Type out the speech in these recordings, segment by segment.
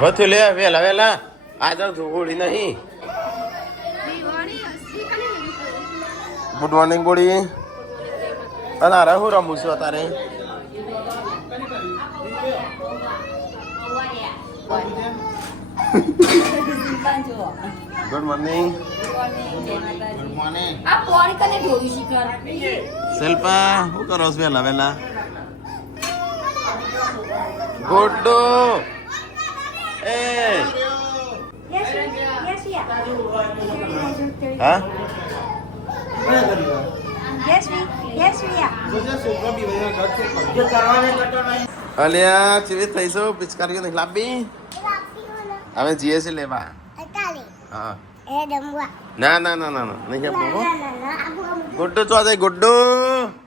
વધુ લે વેલા વેલા આ જાવ છું ગોળી નહીં. ગુડ મોર્નિંગ ગોળી. અને અરે હું રમું છું અત્યારે. Good morning. શિલ્પા શું કરો છો વેલા વેલા? ગુડ્ડુ એ હા અલ્યા ચીવી થઈશું પિચકારીઓ નહીં લાવી. અમે જઈએ છીએ લેવા. હા ના ના ના ના ના નહીં આપવું. ગુડ્ડુ ચો જાય ગુડ્ડુ.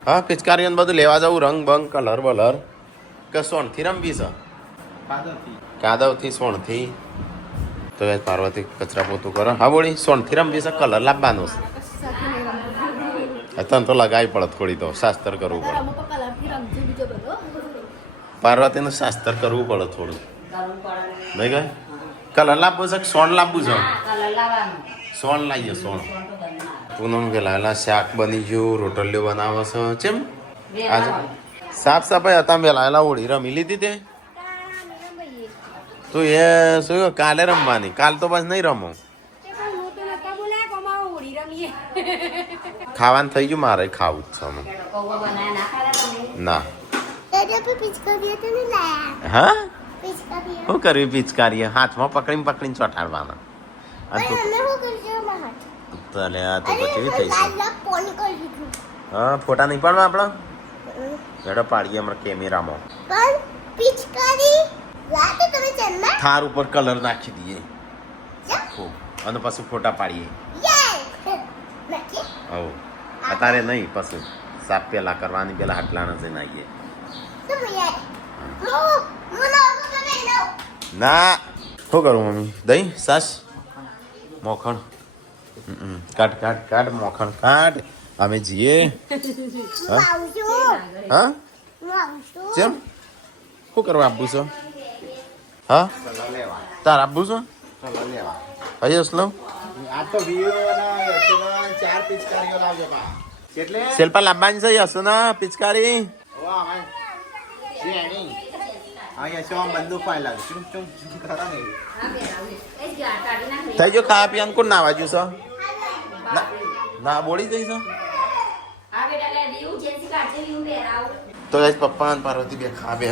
હા પિચકારીઓ બધું લેવા જવું રંગ બંગ કલર બલર કે સોનથી રમવી છે કાદવથી સોનથી. તો પાર્વતી કચરા પોતું કરો. હા બોળી સોનથી રમવી છે કલર લાવવાનો છે. તને તો લગાવી પડે થોડી તો શાસ્ત્ર કરવું પડે. પાર્વતીનું શાસ્ત્ર કરવું પડે થોડું નહીં ગઈ. કલર લાવવું છે સોન લાવવું છે? સોન લાવીએ સોન. પૂનમ વેલા શાક બની ગયું રોટલીઓ બનાવે છે. ચેમ આજે સાફ સફાઈ હતા વેલા ઓળી રમી લીધી તે તો એ શું કાલે રમવાની? કાલ તો બસ નહીં રમો. ખાવાનું થઈ ગયું મારે ખાવું જ છે ના. હા શું કરવી પિચકારી? હાથમાં પકડીને પકડીને ચોટાડવાના. તો પછી થઈશું. હા ફોટા નહીં પાડવા આપણા મેડમ પાડીએ હમણાં કેમેરામાં. થાર ઉપર કલર નાખી દઈએ અને પછી ફોટા પાડીએ. હવ અત્યારે નહીં પછી સાફ પેલા કરવાની પેલા હાટલાના જઈને આવીએ. ના શું કરું મમ્મી? દહીં સાસ મોખણ કાઢ કાઢ કાઢ મોખણ કાઢ. અમે જઈએ. હા ચેમ શું કરવા આપવું છે? હા તાર આપવું છે હજી અસલો? શિલ્પા લાવવાની છે યશો ના પિચકારી. થઈ ગયો ખાવા પીવાનું કોણ ના વાજ્યું છે? ના બોલી જઈ છે તો પપ્પા અને પાર્વતી બે ખાવે.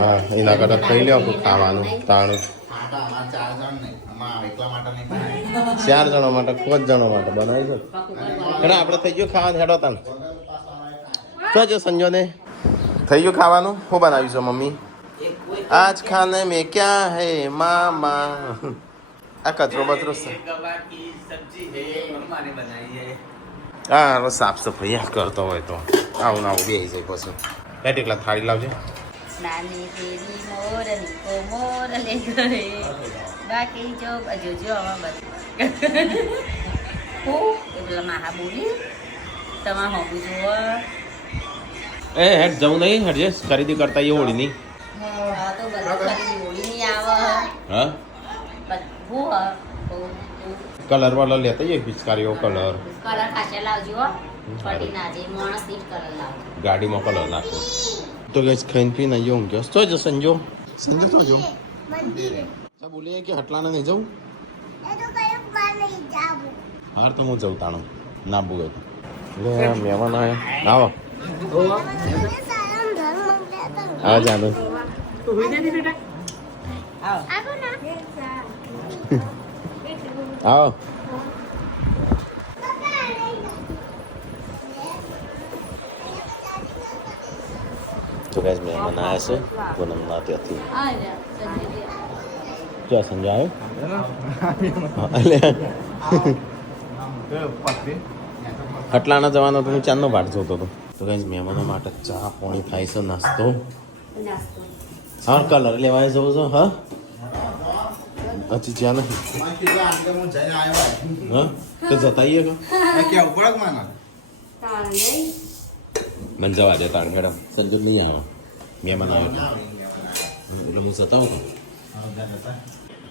હા એના કરતા ખાઈ લ્યો ખાવાનું તાણું. 4 જણા માટે 5 જણા માટે બનાવી છે. આપણે થઈ ગયું ખાવાનું હેડો તાન તો જો સંજો ને થઈ ગયું ખાવાનું. શું બનાવ્યું છે મમ્મી? આજ ખાને મેં ક્યાં હે મામા. આ કચરો બચરો હા સાફ સફાઈ કરતો હોય તો આવું ના આવું બેસી જાય પછી. કેટલા થાળી લાવજે. એ હેડ જવું નહીં હેડજે ખરીદી કરતા એ હોળી ની. હા કલર વાળા લેતા જઈએ પિચકારીઓ કલર ગાડીમાં કલર નાખો તો ગેસ ખાઈને પીને અહીંયા ઊંઘ્યો તો જો સંજો સંજો તો જો બોલીએ કે હટલાને નહીં જવું. હાર તો હું જવું તાણું ના બોલે તો મહેમાન આવ્યા આવો આ જાનું આવો. તો ગાઈસ મહેમાન આવ્યા છે પૂનમના ત્યાંથી. ક્યાં સંજય આવ્યો? હટલાના જવાનો તો હું ચાંદનો ભાટ જોતો હતો. તો ગાઈસ મહેમાનો માટે ચા પાણી થાય છે નાસ્તો. હા કલર લેવાય જવું છો? હા હજી જ્યાં નથી હા તો જતાઈએ કેવું પડે માના મને જવા દે તાણ મેડમ સંજોગ લઈ આવ્યો મહેમાન આવ્યો એટલે હું જતા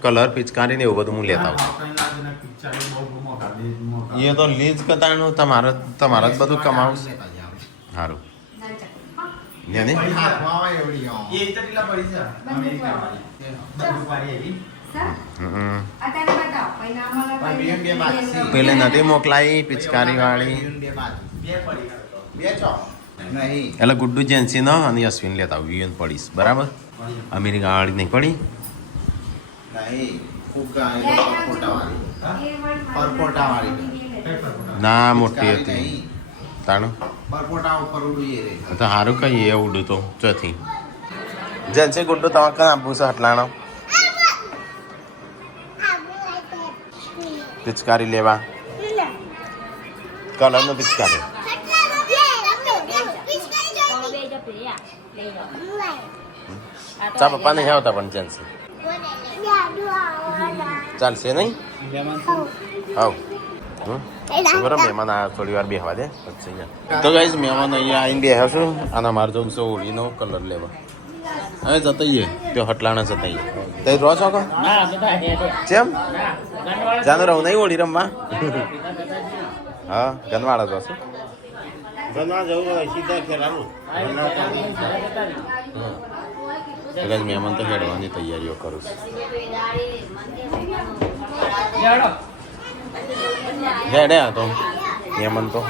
કલર પિચકારી ને એવું બધું હું લેતા આવું એ તો લીજ કતાનું તમારે જ બધું કમાવું સારું પેલે નથી મોકલાઈ પિચકારી વાળી એટલે ગુડ્ડુ જેન્સી નો અને અશ્વિન લેતા આવું પડીશ બરાબર અમેરિકા વાળી નહીં પડી ના મોટી હતી તાણું તો સારું કઈ એ ઉડું તો ચોથી જેન્સી ગુડ્ડુ તમે કઈ આપવું છે હટલાણો પિચકારી લેવા કલર નો પિચકારી ચા પપ્પા નહીં આવતા પણ ચાલશે ચાલશે નહીં આવ બરાબર મહેમાન આ થોડી વાર બેહવા દે તો ગાઈસ મહેમાન અહીંયા આવીને બેહ્યા છું અને મારે જવું છે હોળીનો કલર લેવા હવે જતાઈએ ત્યાં હટલાણા જતાઈએ તો રહો છો કો કેમ જાનું રહું નહીં હોળી રમવા હા ગનવાડા જશું ગનવાડા જવું સીધા ખેલાનું મહેમાન તો હેડવાની તૈયારીઓ કરું છું હેડે તો મહેમાન તો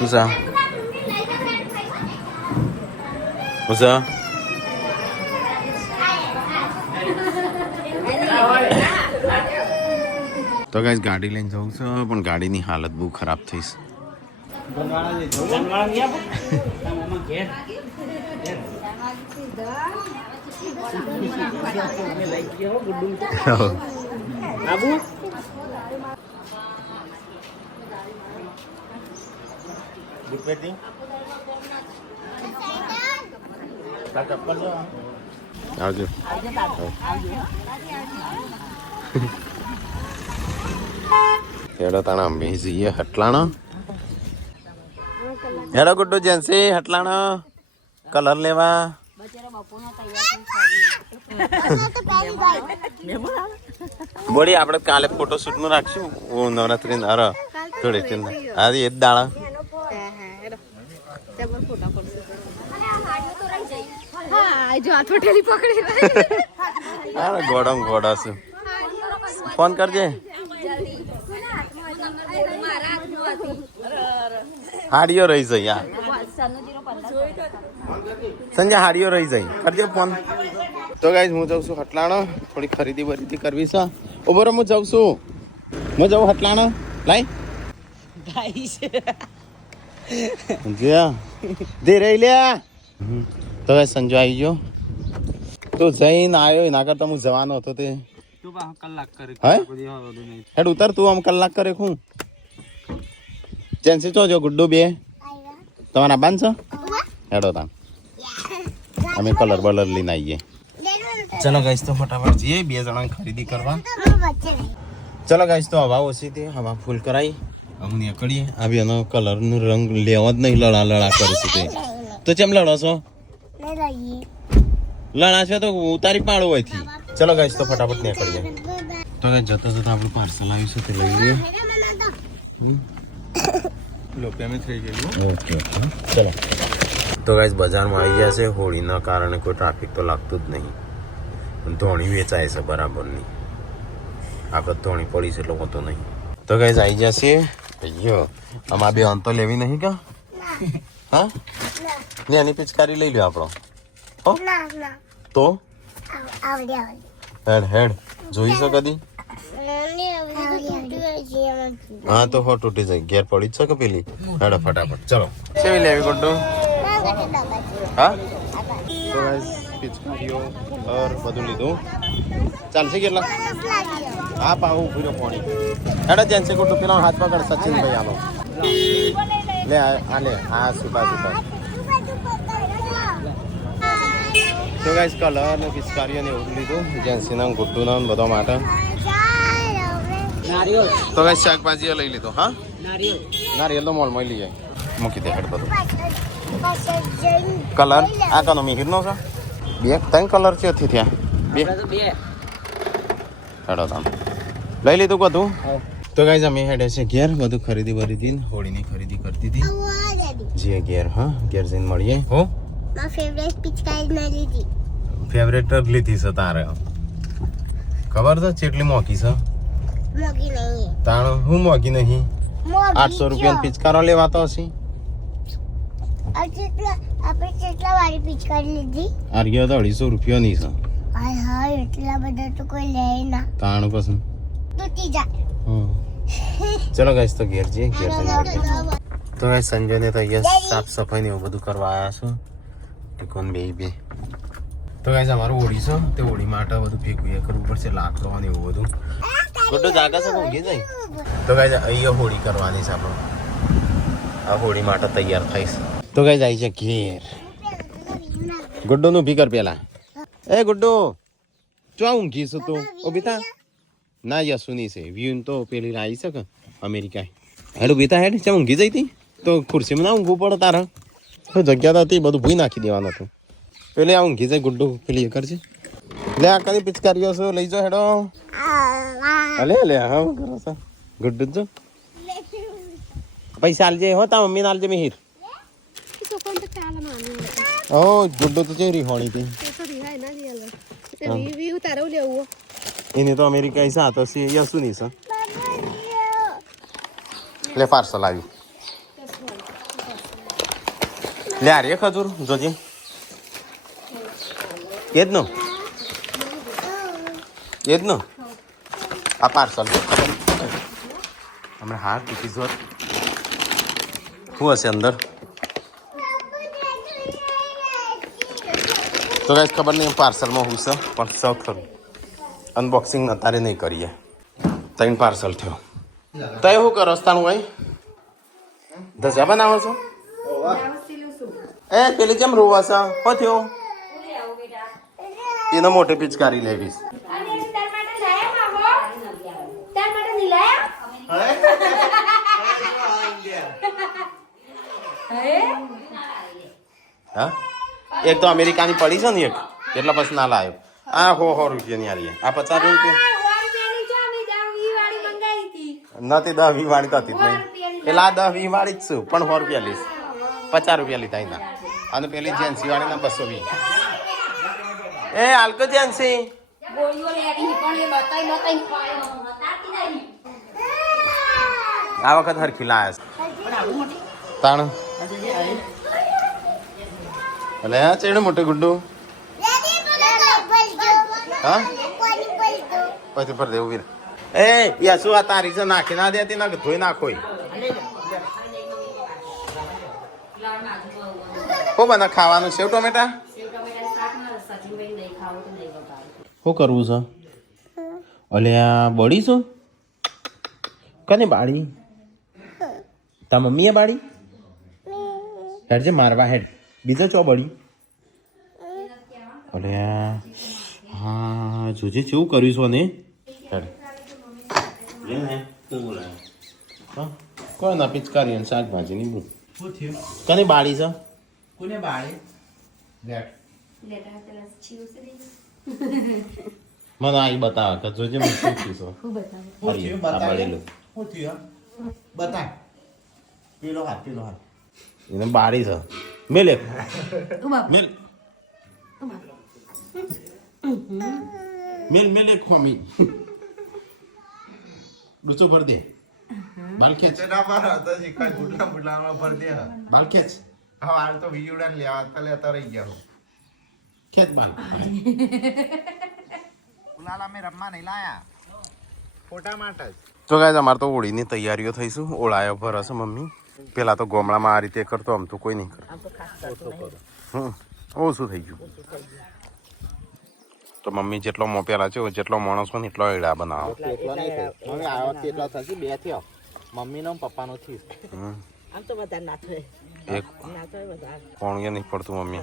ઉષા ઉષા તો ગાઈસ ગાડી લઈને જવું છે પણ ગાડીની હાલત બહુ ખરાબ થઈ આવજો હેડો તાણા અમે જઈએ હટલાણા હેડો ગુડ્ડુ જેન્સી હટલાણા કલર લેવા બોડી આપણે કાલે ફોટોશૂટ નું રાખશું નવરાત્રી અરે થોડી આજે એ જ દાડા ગોડમ ગોડા છું ફોન કરજે હાડીઓ રહી જાય યાર સંજય હાડીઓ રહી જાય કરજે ફોન તો ગાઈસ હું જાઉં છું હટલાણો થોડી ખરીદી બરીદી કરવી છે ઉભો હું જાઉં છું હું જાઉં હટલાણો લાઈ દે રહી લે તો ગાઈસ સંજય આવી ગયો તો જઈને આવ્યો એના કરતા હું જવાનો હતો તે હેડ ઉતર તું આમ કલાક કરે હું જેન્સી ચો જો ગુડ્ડુ બે તમારા બાન છો હેડો તા અમે કલર બલર લઈને આવીએ ચલો ગાઈસ તો ફટાફટ જઈએ બે જણા ખરીદી કરવા ચલો ગાઈસ તો હવા ઓછી હતી હવા ફૂલ કરાઈ અમે નીકળીએ આ બેનો કલરનો રંગ લેવા જ નહીં લડા કરે છે તે તો કેમ લડો છો લડા છે તો ઉતારી પાડો હોયથી ચલો ગાઈસ તો ફટાફટ નીકળીએ તો ગાઈસ જતા જતા આપણું પાર્સલ આવ્યું છે તે લઈ લઈએ પેમેન્ટ થઈ ગયું ઓકે ચલો તો ગાઈસ બજારમાં આવી ગયા છે હોળીના કારણે કોઈ ટ્રાફિક તો લાગતું જ નહીં ધોણી વેચાય છે બરાબરની આપણે ધોણી પડી છે લોકો તો નહીં તો ગાઈસ આવી ગયા છે અయ్યો અમાર બે અંતો લેવી નહીં કા હા ને આની પિચકારી લઈ લ્યો આપણો હો તો હેડ હેડ જોઈ છો કદી હા તો હો તૂટી જાય ઘેર પડી જ છે કે પેલી હેડો ફટાફટ ચલો કેવી લેવી ગુડ્ડુ હા તો ગાઈસ પિચકારીઓ ઓર બધું લીધું ચાલશે કેટલા હા પાવું પૂરો પાણી હેડો જેન્સી ગુડ્ડુ પેલા હાથ પકડ સચિન ભાઈ આલો લે આ લે આ સુપા સુપા તો ગાઈસ કલર ને પિચકારીઓ ને એવું લીધું જેન્સી ના ગુડ્ડુ ના બધા માટે તો કઈ શાકભાજી લઈ લીધો હા નારિયેલ તો મોલમાં લઈ જાય મૂકી દે હેડ બધું કલર આ કનો મિહિરનો છે બે ત્રણ કલર છે થી ત્યાં બે હેડો તામ લઈ લીધું બધું તો ગાઈઝ અમે હેડે છે ઘેર બધું ખરીદી વરીદી હોળીની ખરીદી કરતી હતી જે ઘેર હા ઘેર જઈને મળીએ હો ફેવરેટ પિચકારી મેં લીધી ફેવરેટ જ લીધી છે તારે ખબર છે કેટલી મોંઘી છે મોગી નહીં તાણ હું મોંઘી નહીં 800 રૂપિયા પિચકારો લેવાતો હશે આપણે કેટલા વાળી પિચકારી લીધી આર્યો તો 250 રૂપિયાની છે હા એટલા બધા તો કોઈ લે ના તાણ પછી તૂટી જાય ચલો ગાઈસ તો ઘેર જઈએ ઘેર જઈને તો ગાઈસ સંજયને તો અહીંયા સાફ સફાઈ ને એવું બધું કરવા આવ્યા છો ટીકોન બે તો ગાઈસ અમારું હોળી છે તે હોળી માટે બધું ભેગું કરવું પડશે લાકડો અને એવું બધું ગોડો જાગા છે ઊંઘી જાય તો ગાઈસ અહીંયા હોળી કરવાની છે આપણે આ હોળી માટે તૈયાર થઈશ તો ગાઈસ આવી છે ઘેર ગુડ્ડો નું ભી કર પેલા એ ગુડ્ડો ચો ઊંઘી છું તું ઓ બેટા ના યસુની છે વ્યૂન તો પેલી આવી છે કે અમેરિકા હેડું બેટા હેડ ચમ ઊંઘી જઈ હતી તો ખુરશીમાં ના ઊંઘવું પડે તારા જગ્યા હતી બધું ભૂઈ નાખી દેવાનું હતું પેલે આ ઊંઘી જાય ગુડ્ડું પેલી એ કરજે લે આ કઈ પિચકારીઓ છો લઈ જાઓ હેડો લે હા કરો છો ગુડ્ડુ જો પૈસા આલજે હો તા મમ્મીને આલજે મિહિર ઓ ગુડ્ડુ તો ચેરી હોણી હતી એની તો અમેરિકા હિસા તો સી યસુની છે લે પાર્સલ આવ્યું લે આ રે ખજૂર જોજે એ જ નો આ પાર્સલ હમણાં હાર ટીકી જોત શું હશે અંદર તો કાંઈ ખબર નહીં પાર્સલમાં હું છે પણ સૌ ખરું અનબોક્સિંગ અત્યારે નહીં કરીએ ત્રણ પાર્સલ થયો તો એ શું કરો રસ્તાનું ભાઈ ધજા બનાવો છો એ પેલી કેમ રોવા છે હો થયો એને મોટી પિચકારી લેવીશ હા એક તો અમેરિકાની પડી છે ને એક એટલા પછી ના લાવ્યો આ 100 રૂપિયાની આરી આ 50 રૂપિયા નથી 10-20 વાળી તો હતી જ નહીં એટલે આ 10-20 વાળી જ છું પણ 100 રૂપિયા લઈશ 50 રૂપિયા લીધા એના અને પેલી જેન્સી વાળીના 220 એ હાલકો જેન્સી આ વખત હરખી લાયા તાણ અલે આ ચેડે મોટે ગુડ્ડુ હા પછી પર દેવું વીર એ યા શું આ તારી છે નાખી ના દેતી ના ધોઈ નાખોય હો બના ખાવાનું સેવ ટમેટા શું કરવું છે અલ્યા બળી છો કને બાળી તા મમ્મીએ બાળી હેડ જે મારવા હેડ બીજો ચો બળી અલ્યા હા જોજે કેવું કર્યું છો ને હેડ કોઈ ના પિચકારી અને શાકભાજી ની બું કને બાળી છે કોને બાળી મને આઈ બતાવ કે જોજે મને શું થયું છે બતાવેલું શું થયું બતાવ પેલો હાથ એને બાળી છે મેલ એક ખોમી ડૂચો ભર દે બાલ ખેંચ બાલ ખેંચ હાલ તો વિયુડા લેતા રહી ગયા ખેંચ બાલ ગુલાલ અમે રમવા નહીં લાયા ફોટા માટે જ તો ગાય અમારે તો હોળીની તૈયારીઓ થઈશું ઓળાયો ભરશે મમ્મી પેલા તો ગોમડામાં આ રીતે કરતો આમ તો કોઈ નહીં કરતો ઓછું થઈ ગયું તો મમ્મી જેટલો મોપેલા છે જેટલો માણસ હોય ને એટલો એડા બનાવો મમ્મી આવ્યો કેટલો થશે 2 થયો મમ્મી નો પપ્પા નો થી આમ તો બધા ના થાય એક કોણ નહીં પડતું મમ્મી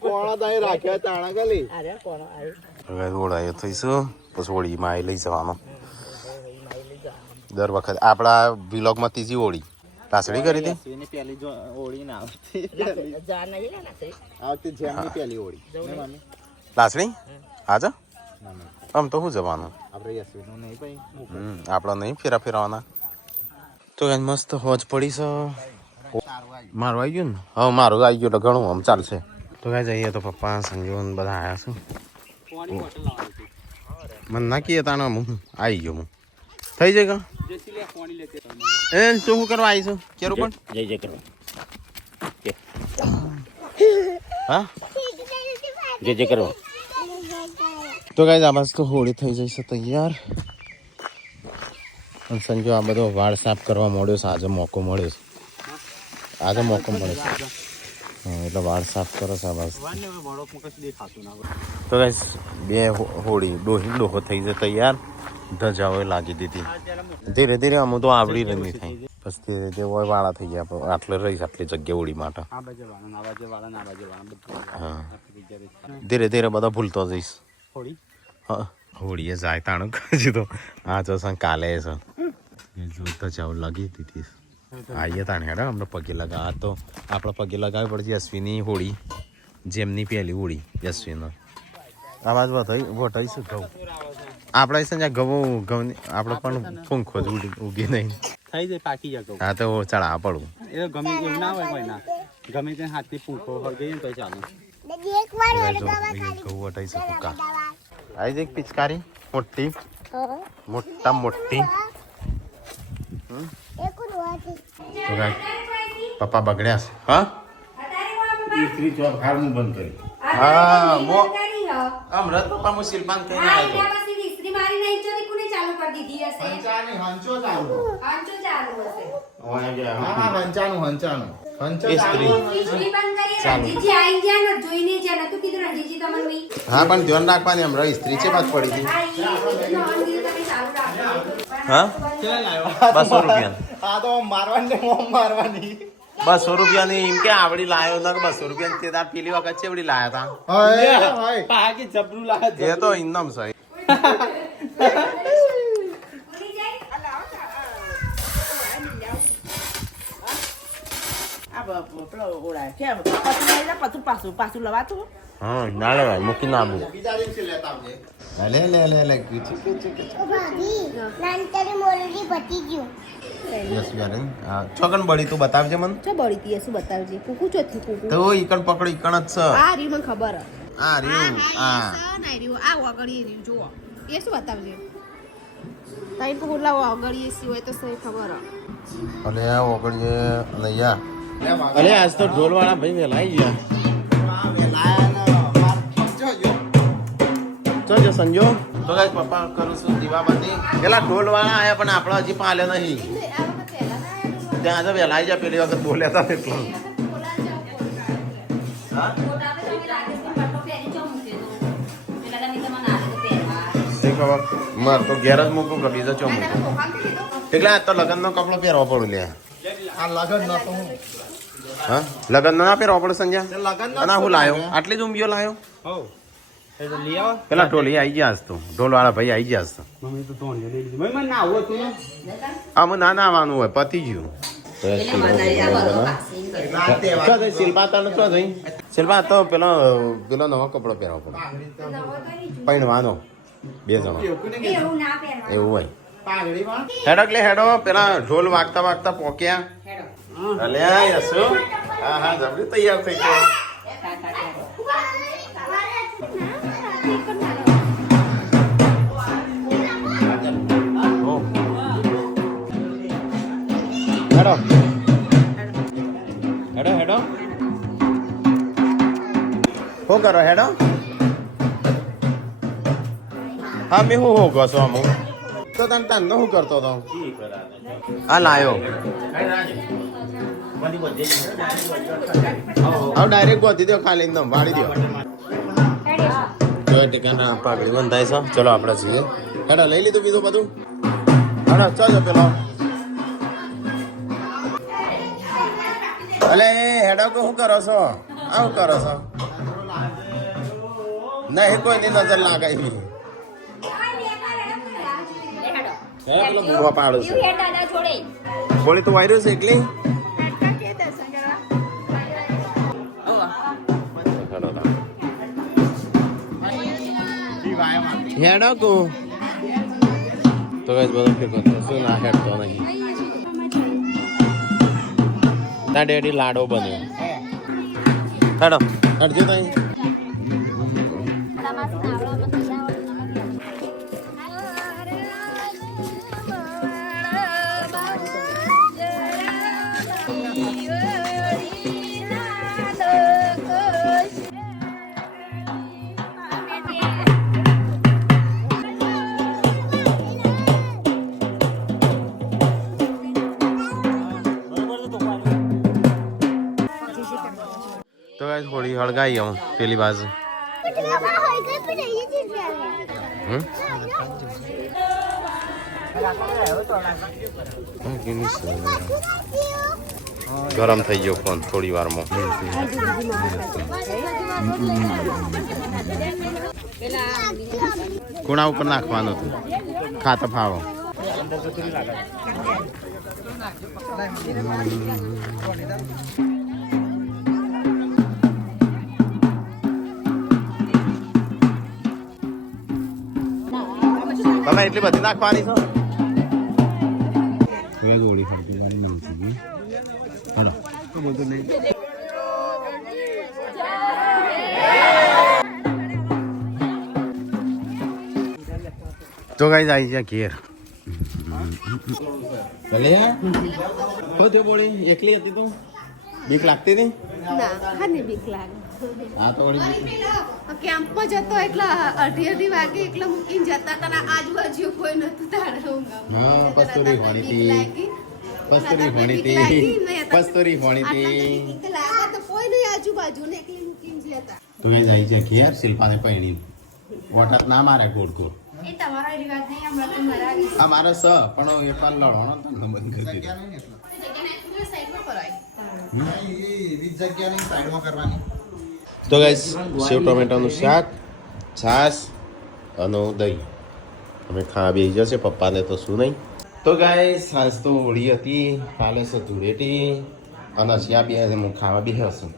કોણ દાઈ રાખ્યા તાણા ગલી અરે કોણ આવ્યું હવે ઓળાયો થઈશું પછી હોળીમાં એ લઈ જવાનો દર વખત આપણા વ્લોગમાં ત્રીજી હોળી લાસડી કરી હતી એની પહેલી જો હોળી ના આવતી જેમની પહેલી હોળી ને મમ્મી લાસડી હાજર આમ તો શું જવાનું આપણે યશવીનું નહીં ભાઈ આપણે નહીં ફેરવાના તો કઈ મસ્ત હોજ પડી છે મારું આવી ગયું ને હા મારું આવી ગયું તો ઘણું આમ ચાલશે તો કઈ જઈએ તો પપ્પા સંજોન બધા આવ્યા છે મને ના કીએ તાને હું આવી ગયો હું થઈ જાય કા એ તું શું કરવા આવી છું કેરું પણ જય કરવા હા જય કરવા તો કઈ આ બસ તો હોળી થઈ જશે તૈયાર અને સંજો આ બધો વાળ સાફ કરવા મળ્યો છે આજે મોકો મળ્યો છે આજે મોકો મળે છે હા એટલે વાળ સાફ કરો છે બસ તો ગાઈસ બે હોળી ડોહો થઈ જાય તૈયાર ધજાઓ લાગી દીધી ધીરે ધીરે અમુક તો આવડી રહી થાય બસ ધીરે ધીરે હોય વાળા થઈ ગયા આટલે રહીશ આટલી જગ્યા હોળી માટે હા ધીરે ધીરે બધા ભૂલતો જઈશ હા હોળીએ જાય તાણું કજી તો હા જો કાલે છે જો ધજાઓ લાગી દીધી આવીએ તાણે હેડો અમને પગે લગાવ તો આપણે પગે લગાવવી પડશે યશ્વીની હોળી જેમની પહેલી હોળી યશ્વીનો આવાજ વટાઈશું ઘઉં આપણે છે ને ઘઉં આપણે પણ ફૂંખો જ ઉગી નહીં થઈ જાય પાકી જાય હા તો ચડાવવા પડવું એ ગમે એવું ના હોય કોઈ ના ગમે તે હાથથી પૂંખો હળગઈ ને તો ચાલે ઘઉં વટાઈશું ફૂંકા આવી જાય પિચકારી મોટી મોટી પપ્પા બગડ્યા છે હા ઇસ્ત્રી ચોક હારનું બંધ કરી હા અમરત પપ્પા હું શિલ્પાન કહીને આવ્યો ઇસ્ત્રી મારી નહીં ચોરી કોને ચાલુ કરી દીધી હશે હંચાની હંચો ચાલુ હાંચો ચાલુ હશે હા હંચાનું ઇસ્ત્રી ઇસ્ત્રી બંધ કરી રણજીતજી આઈ ગયા ને જોઈને જ્યાં નતું કીધું રણજીતજી તમને હા પણ ધ્યાન રાખવાની હમણાં ઇસ્ત્રી છે બાદ પડી હતી આ ઈ તમે ચાલુ રાખો હા 200 રૂપિયા આ તો મારવાની 200 રૂપિયાની એમ કે આવડી લાયો ના 200 રૂપિયા તે તાર પેલી વખત ચેવડી લાયા હતા પાકી જબરું લાગે હતા એ તો ઇન્નમ સહી હા ના લેવાય મૂકી ના આવું લે લે લે લે નાનકડી મોરડી પતી ગયું યસ યાર છોકન બળી તું બતાવજે મને ચો બળી તી શું બતાવજે કુકુ ચોથી કુકુ તો ઈકણ પકડ ઈકણ જ છે આ રીવ મને ખબર આ રહ્યું આ ના રીવ આ વગડી રીવ જો એ શું બતાવજે તાઈ કુકુ લાવ વગડી સી હોય તો સહી ખબર અલે આ ઓગળીએ અને યા અલે આજ તો ઢોલ વાળા ભાઈ વેલા આવી ગયા જો સંજો તો ગાઈસ પપ્પા કરું છું દીવાબત્તી પેલા ઢોલ વાળા આયા પણ આપણે હજી પાલ્યો નહીં ત્યાં તો વેલા આવી જાય પેલી વખત બોલ્યા હતા એટલે માર તો ઘેર જ મૂકું કે બીજો ચો મૂકું એટલે આ તો લગ્નનો કપડો પહેરવો પડું લે આ લગન નતો હા લગ્નનો ના પહેરવો પડે સંજ્યા અને હું લાયો આટલી જ ઉંબીઓ લાયો હો એ તો લઈ આવો પેલા ઢોલી આવી ગયા તો ઢોલ વાળા ભાઈ આવી ગયા તો મમ્મી તો ધોણી લઈ લીધી મમ્મી ના આવો તું આમાં ના ના આવવાનું હોય પતી ગયું શિલ્પા તને તો જઈ શિલ્પા તો પેલો નવો કપડો પહેરવો પડે પહેરવાનો 2 જણા એવું ના પહેરવાનું એવું હોય પાઘડીમાં હેડો એટલે હેડો પેલા ઢોલ વાગતા વાગતા પોક્યા અલ્યા યસુ હા હા જબરી તૈયાર થઈ ગયો હેડો હેડો હેડો શું કરો હેડો હા મેં હું કહો છો અમુક તો તને તને શું કરતો હતો આ લાયો હવે ડાયરેક્ટ ગોતી દો ખાલી એકદમ વાળી દો જો ટીકાના પાઘડી બંધાય છે ચલો આપણે છીએ હેડો લઈ લીધું બીજું બધું હેડો ચાલો પેલો અલે હેડો કે શું કરો છો આવું કરો છો નહીં કોઈની નજર લાગાઈ હું પાડું છું બોલી તું વાયરું છે એકલી હેડો કો તો કઈ બધો ફેંકો શું ના હેડતો નહીં ના ડેડી લાડો બન્યો હેડો હેડજો તઈ તો ગાઈસ હોળી હળગાઈ હું પેલી બાજુ ગરમ થઈ ગયો ફોન થોડી વારમાં કુણા ઉપર નાખવાનું હતું ખાતો ફાવો તમે એટલી બધી નાખવાની છો ગોળી તો ગાઈસ આવી છે ઘેર ભલે થયો બોળી એકલી હતી તું બીક લાગતી નહીં ના ખાની બીક લાગે હા તો વળી કેમ્પમાં જતો એટલે અઢી વાગે એટલે મૂકીને જતા હતા આજુબાજુ કોઈ નતું તારે હા કસ્તુરી હોણી હતી કસ્તુરી હોણી હતી કસ્તુરી હોણી હતી તો કોઈ નહીં આજુબાજુ ને એકલી મૂકીને જતા તું એ જાય છે ઘેર શિલ્પાને પૈણી વોટર ના મારે ગોળ ગોળ એ તમારો રિવાજ નહીં હમણાં તો મારા આ મારે સ પણ એ પણ લડવાનો તમને બંધ કરી દીધો સાઈડમાં કરાય સાઈડમાં કરવાની તો ગાઈસ સેવ ટોમેટોનું શાક છાશ અને દહીં અમે ખાવા બેસી જશે પપ્પાને તો શું નહીં તો ગાઈસ સાંજ તો હોળી હતી કાલે છે ધૂળેટી અને ત્યાં બે હું ખાવા બેસી હશું